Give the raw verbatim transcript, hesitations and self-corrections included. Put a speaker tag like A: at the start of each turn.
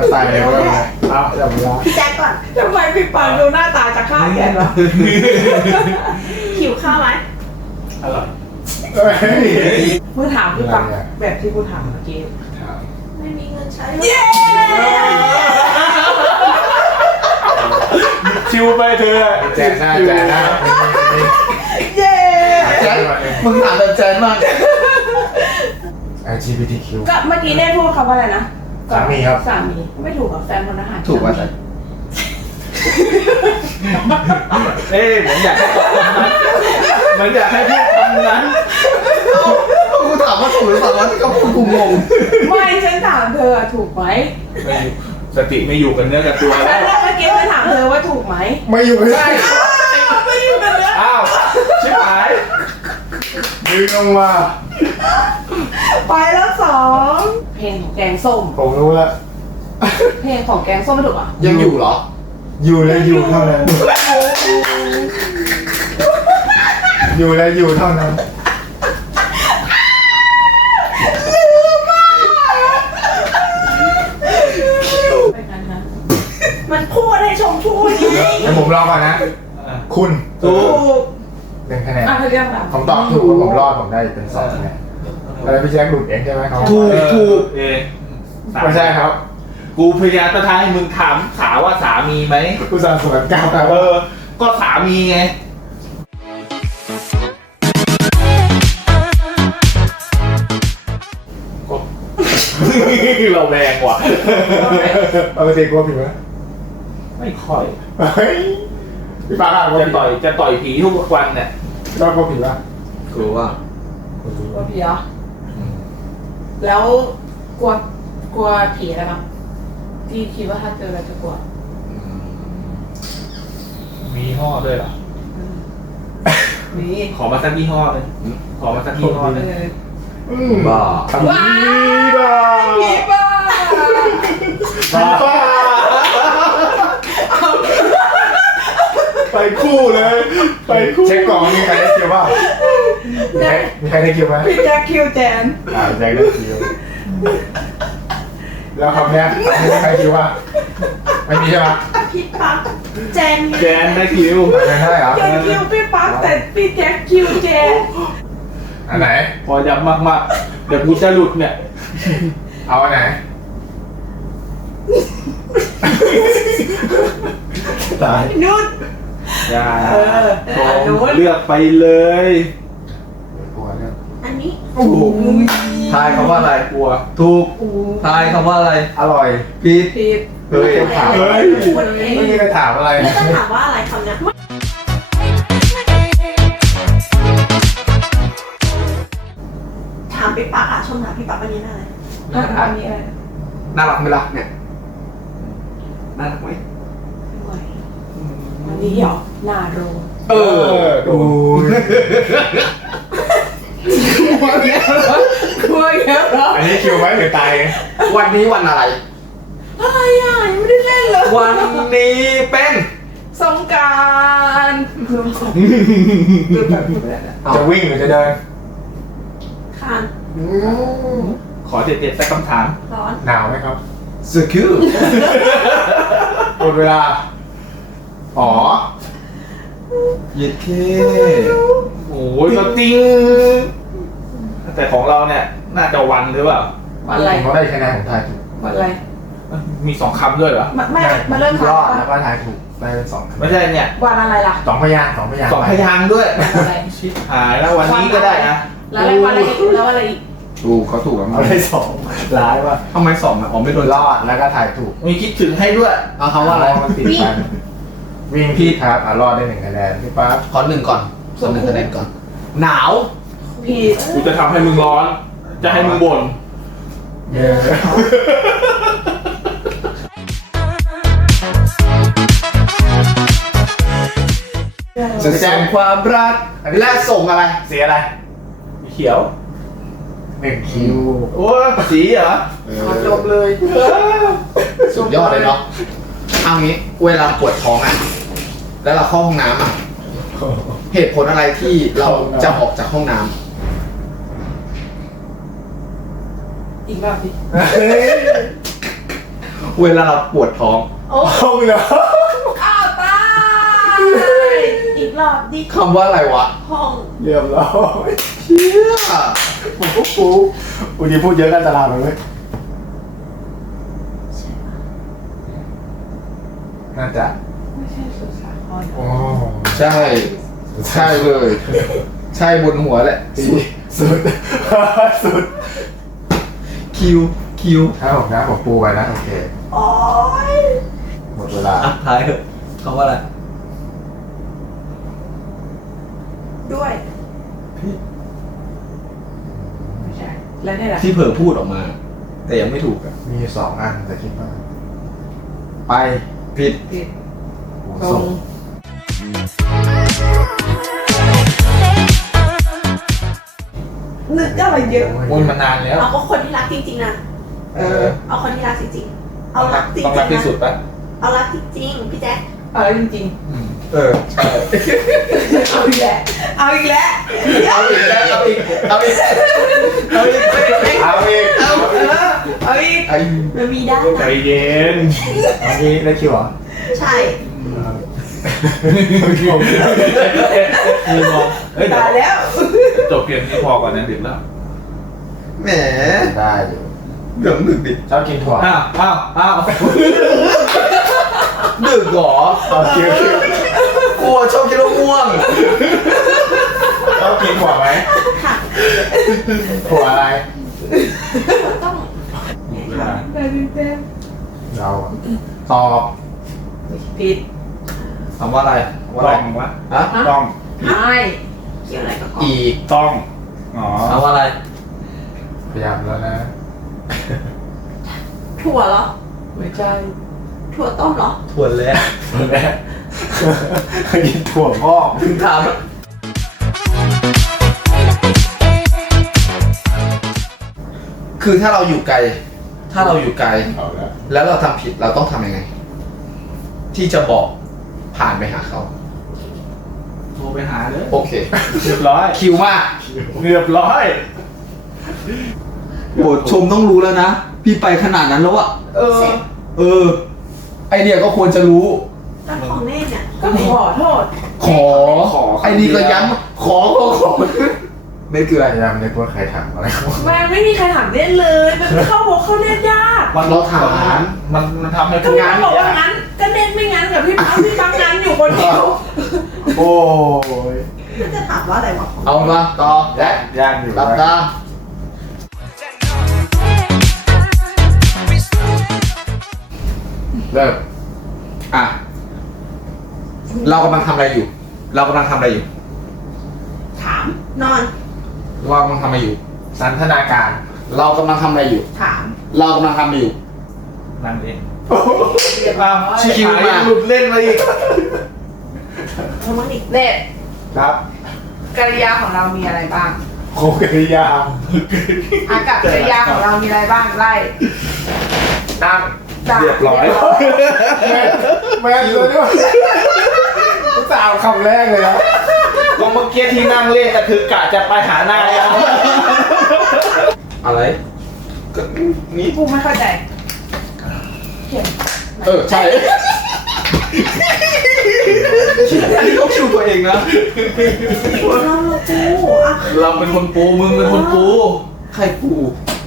A: ตล์เลยว่าอ้าวจับเวลา
B: พี่แจ็คก่อน
C: ทำไมพี่ปังดูหน้าตาจะฆ่าแกวะ
B: หิวข้าวไหม
D: อร่อย
C: มึงถามพี่ปังแบบที่กูถามเมื่อกี้
B: ไม่มีเงินใช้
C: เย้
D: ชิวไปเธอ
A: แจนหน้าแจนหน้า
C: เย้
A: แจนมึงถามแบบแจนมาก แอล จี บี ที คิว
C: ก็เมื่อกี้ได้พูดคำว่าอะไรนะ
A: สามีครับ
C: สามีไม่ถูกกับแฟนคนอาหาร
A: ถูกว่าแต่
D: เอ้ยผมอยากให้ตอบคำนั้นมันอยากให้พูดคำนั้น
A: กูถามว่าถูกหรือเปล่าวะที่เขาพูดกูงง
C: ไม่ฉันถามเธอถูกไหม
D: ไม่สติไม่อยู่กันเนื้อกับตัว
C: แล้
D: แล้ว ว
C: เมื่อกี้ฉันถามเธอว่าถูกไหม
A: ไม่อยู่ไม่ได้
C: ไม่อยู่กันเลย
D: อ้าวชิบหาย
A: ดึงลงมา
C: ไปแล้วสองเพลงของแกงส้ม
A: ผมรู้แล้ว
C: เพลงของแกงส้มไม่ถูกอ่ะ
A: ยังอยู่เหรอ อยู่และอยู่เท่านั้น อยู่และอยู่เท่านั้น
C: ไปกันนะ
B: มันพูดให้ชมพูดไง
A: เดี๋ยวผมลองก่อนนะ คุณ
D: ถูก
A: หนึ่งคะแนน
C: อ่ะเธอเรียกอะไร
A: ผมตอบถูกว่าผมรอดผมได้เป็นสองคะแนนอะไรพี่แจ็คหลุดเองใช่ไหมครับ
D: ถูกถูกเอง
A: ไม่ใช่ครับ
D: กูพยายามจะทายให้มึงถามถามว่าสามีไหม
A: กูสานสวนกลับแต่
D: เอ
A: ว่า
D: อ ก็สามีไงเราแรงว่ะ
A: ปกติกลัวผีไหม
D: ไม่ค่อย
A: เฮ้ยพี่ปาอ่ะกลัว
D: จะ
A: ผี
D: ต่อยจะต่อยผีทุกวันเนี่ย
A: ชอบกลัวผีปะ
E: กลัวว่า
C: กลัวผีเหรอแล้วกลัวกลัวผีอะไรบ้างที่คิดว่าถ้าเจอแล้วจะกลัว
D: มียี่ห้อด้วยเหรอ
C: นี่
D: ขอมาสักยี่ห้อเลยขอมาสักยี่ห้อ
C: เอ
D: เลย
C: อ
E: บ้า
C: ว้า
A: ผีบ้า
C: ผีบ้า
D: บ้าไปคู่เลย ไปคู่
A: เช็คกล่องมีใครได้คิวบ้างมีใครมีใครได้คิวไหม
C: พี่แจ็คคิวแจน
A: อ่าแจ็คได้คิวแล้วคำเนี้ยคำนี้มีใครคิวบ้างไม่มีใช่ไหม
B: พี่ปั๊กแจน
D: แจนได้คิว
A: ไม่ได้เหรอ
C: แจ็คคิวพี่ปั๊กแต่พี่แจ็คคิวแจน
A: อันไหน
D: พอย้ำมากๆ เดี๋ยวกูจะหลุดเนี่ย
A: เอาอันไหนตาย
C: นุช
D: อย่า
C: เออ
D: โทร
C: หนู
D: เลือกไปเลย
A: กลัวเนี่ย
B: อันนี้
E: ถูกทายคำว่าอะไร
D: กลัว
E: ถูกทายคำว่าอะไร
A: อร่อย
E: ผิด
C: ผิด
A: เฮ้ยถาม
D: เฮ้ย
B: พูดเอง
A: ไม่มีใครถามอะไร
B: แล้วจะถามว่าอะไรคำเนี้ยถามพี่ปั๊กอ่ะชมถามพี่ปั๊กวันนี้อะไร
C: อ่ะอันนี้อะไร
E: น่ารักไหมล่ะเนี่ยน่ารักไหม
C: อันนี้เหรอนาโร
A: เออดู
C: กลัวเยอะเหรอ
A: อันนี้คิวไหมหรือตาย
E: วันนี้วันอะไร
C: อะไรอ่ะยังไม่ได้เล่นเลย
E: วันนี้เป็น
C: สงกรารคือ
A: จะวิ่งหรือจะเดิน
B: คาน
D: ขอเด็ดๆสักคำถาม
B: ร้อน
A: หนาวไหมครับ
E: สกิล
A: หมดเวลาอ๋อ
E: เย็ดเค
D: โอ้ยก็จริง แต่ของเราเนี่ย น่าจะวันหรือเปล่า
C: วันอะไร
A: เขาได้คะแนนผมทายถูก
C: วันอะไร
D: มีสองคำด้วยเหรอ
C: มาไม่มาเริ่ม
A: ร
C: ถาม
A: อด
C: ว่า
A: แล้วก็ทายถูกได้เป็นสอง
D: ไม่ใช่เนี่ย
C: วันอะไรล่ะ
A: สองพยางค์สองพยางค์
D: สองพยางค์ด้วย
C: วันอะไร
D: ชิบหายแล้ววันนี้ก็ได้นะ
C: แล้วอะไรวันอะไรอีกแล้วอะไรอีก
E: ถูกเขาถูกแล้ว
A: เขาได้สองร้ายว่ะ
E: ทำไมสองอ่ะอ๋อไม่โดน
A: รอดแล้วก็ทายถูก
D: มีคิดถึงให้ด้วย
E: เอาคำว่าอะไร
A: มันติดกันวิ่งพี่ครับอ่ะรอดได้หนึ่งคะแนนพี่ป๊า
E: ขอหนึ่งก่อนขอหนึ่งคะแนนก่อน หนาว
C: ผิด
D: กูจะทำให้มึงร้อน จะให้มึงบ่น
A: เย้
E: จะส่งความรักและส่งอะไร
A: เสียอะไร
D: เขียว
A: หนึ่งคิว
D: โอ้ยสีเหรอ
C: เอาจบเลย
E: สุดยอดเลยเนาะเอางี้เวลาปวดท้องอ่ะ แล้วเราเข้าห้องน้ำอ่ะ เหตุผลอะไรที่เราจะออกจากห้องน้ำ
C: อีกแบบดิ
E: เวลาเราปวดท้อง
C: โอ้
A: ห้องเหรอ
C: อ้าวตาย
B: อีกรอบดิ
E: คำว่าอะไรวะ
B: ห้อง
A: เรียบร้อย
E: เชี่ย
A: ผมก็ปูวันนี้พูดเยอะกันตลาดเลยเว้ย
B: ใช่ปะ
A: น่าจะ
C: ไม่ใช่สุดสาคร
A: โอ้
E: ใช่ ใช่เลย ใช่บนหัวแหละ
A: สุดสุดสุด
E: คิวคิว
A: ถ้าผมนะผมปูไปนะโอเค
B: โอ้ย
A: หมดเวลา
E: อ่ะทายเถอะคำว่าอะไร
B: ด้วย
C: ไม่ใช่ แล้วเนี่ยแหละ
E: ที่เผลอพูดออกมา แต่ยังไม่ถูกอ่ะ
A: มีสองอันแต่คิดว่าไป
E: ผิด
C: ผิด
A: โอ้
C: ตร
A: ส่
C: ง
A: ง
B: นึกอะไรเยอะ
D: วนมานานแล้ว
B: เอาก็คนที่รักจริงๆนะ
D: เออ
B: เอาคนที่รักจริงๆ เอา
D: ต้อง
B: รั
D: รั
B: ก
D: ก
B: จริง
D: ต้อง
B: ๆ
D: รักที่สุด
B: นะ
D: ปะ
B: เอารักจริงๆพี่แจ๊ค
C: เอาแล้วจริง
E: เออ ใช่
C: ๆ เอาอีกแล้วเอาอีกแล้ว
E: เอาอีกแล้วเอาอีก เอาอีก เอาอีก
A: เอาอีก
E: เอา
C: เออเอาอีก
E: ไอ้
B: มันมีได้
A: ใจ
B: นะ
A: เย็นเอางี้ได้คิวเหรอ
B: ใช่
D: มือมองเฮ้ยเดี๋ยว
C: ตายแล้ว
D: จบเกมนี้พอก่อนนะดึกแล้ว
E: แหม
A: ได้อยู่
E: เดี๋ยวดึกดิ
A: ชอบกินถั่ว
D: อ้าวอ้าวอ้าว
E: ดึกเหรอ
A: เอาคิวคิว
E: กลัวชอบกินแล้วง่วง
A: ชอบกินถั่วไหม
B: ค่ะ
A: ถั่วอะไร
B: ต้อง
D: หมดเวลา
C: แต่จริง
A: เราตอบ
C: ๆผิด
E: คำว่าอะไรคำว่า
D: ต้
E: อะไร
D: องวะ
E: ฮะ
D: ต้อง
C: ไม่
B: เกี่ยวอะไรกับกล้อง
E: อีก
D: ต้องอ๋อ
E: คำว่าอะไร
A: พยายามแล้วนะ
B: ถั่วเหรอ
C: ไม่ใช่
B: ถั่วต้มเหรอ
E: ทวนแล้ว
A: แม่เคยกินถั่วงอก
E: ถึงถามคือถ้าเราอยู่ไกล ถ้าเราอยู่ไกล
A: เอาละ
E: แล้วเราทำผิดเราต้องทำยังไง ที่จะบอกผ่านไปหาเขา
D: โทรไปหาเลย
E: โอเค
D: เรียบร้อย
E: คิวมาก
D: เรียบร้อย
E: โปรดชมต้องรู้แล้วนะ พี่ไปขนาดนั้นแล้วอะ
C: เออ
B: เสร็จ
E: เออ ไอเดียก็ควรจะรู้
B: แล้วของเน่เนี่ย
C: ก็ขอโทษ
E: ขอ ไอ้นี่ก็ย้ำขอขอขอไม่คือ
A: พ
E: อะไร
A: ยายามนึกว่าใครถามอะไร
C: มันไม่มีใครถามเล่นเลย มันเข้าบอกเข้าเล่นยาก
D: มัน
E: เราถาม
D: มันมันทำให้
C: ก็
D: ทุก
C: งานบอกว่างั้น ก็เล่นไม่งั้นกับพี่ปั๊มพี่ปั๊มงั้นอยู่คนเดียว
A: โอ้ย
B: น่าจะถามว่าอะไรวะของ
E: เอามาต่อและ
A: ยากอยู่
E: หลับ
A: นะ
E: ตาเริ่มอ่ะ เรากำลังทำอะไรอยู่ เรากำลังทำอะไรอยู่
B: ถาม นอน
E: เรากำลังทำอะไรอยู่
A: สันทนาการ
E: เรากำลังทำอะไรอยู่
B: ถาม
E: เรากำลังทำอะไรอยู่
D: นั่นเอง
C: เรียบร้อย
E: คิวมา
D: หลุดเล่นมาอีก
B: เทอร์โมนิก
C: เน็ต
A: ครับ
C: กริยาของเรามีอะไรบ้าง
A: โคกริยา
C: อากับกริยาของเรามีอะไรบ้างไล่
A: นั่ง
C: ด่า
D: เรียบร้อย
A: แมนเลยด้วยต้องสาวคำแรกเลยนะ
D: ก็เมื่อกี้ที่นั่งเล่นก็คือกะจะไปหานายอะ
E: อะไรก็นี่
C: กูไม่เข้าใจเขียน
E: เออ ใช่ อันนี้เขาคิวตัวเองนะ
B: เราเราปูอ่ะ
D: เราเป็นคนปูมึงเป็นคนปู
E: ใครปู